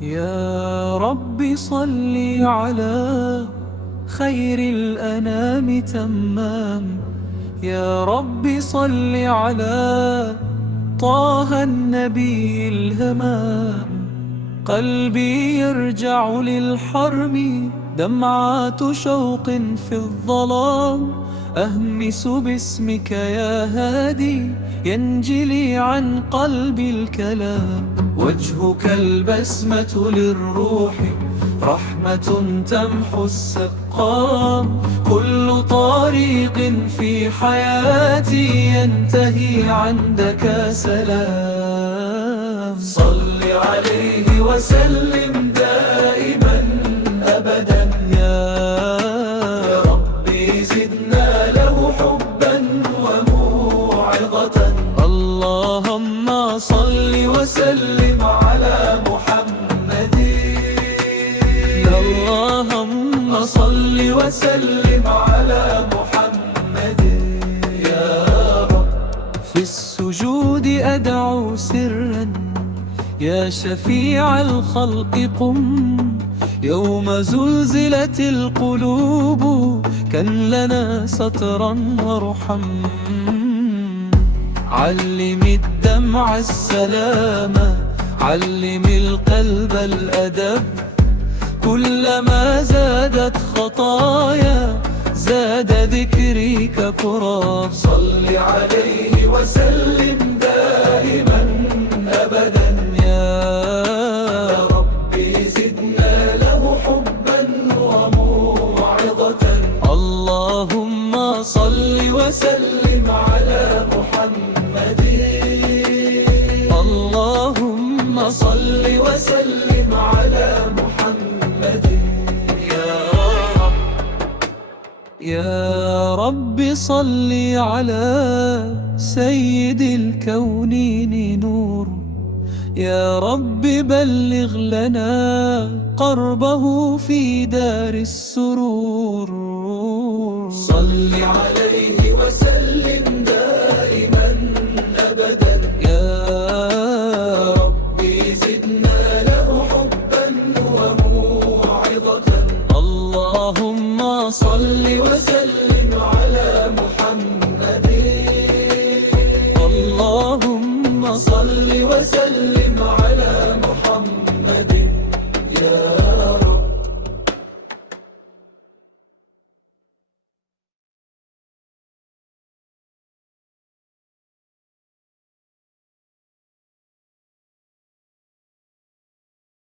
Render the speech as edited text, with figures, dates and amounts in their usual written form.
يا رب صل على خير الأنام تمام. يا رب صل على طه النبي الهمام. قلبي يرجع للحرم، دمعات شوق في الظلام. أهمس باسمك يا هادي، ينجلي عن قلبي الكلام. وجهك البسمة للروح، رحمة تمحو السقام. كل طريق في حياتي ينتهي عندك سلام. صل عليه وسلم دائما أبدا يا ربي، زدنا له حبا وموعظة. اللهم صل وسلم على محمد. اللهم صل وسلم على محمد يا رب. في السجود أدعو سرا، يا شفيع الخلق قم. يوم زلزلت القلوب كن لنا سترا وارحم. علم الدمع السلام، علم القلب الأدب. كلما زادت خطايا زاد ذكري كفرا. صل عليه وسلم دائما أبدا يا ربي، زدنا له حبا وموعظة. اللهم صل وسلم على محمد. اللهم صل وسلم على محمد يا رب. يا رب صل على سيد الكونين نور. يا رب بلغ لنا قربه في دار السرور. صل عليه وسلم دائما أبدا يا ربي، زدنا له حبا وموعظة. اللهم صل وسلم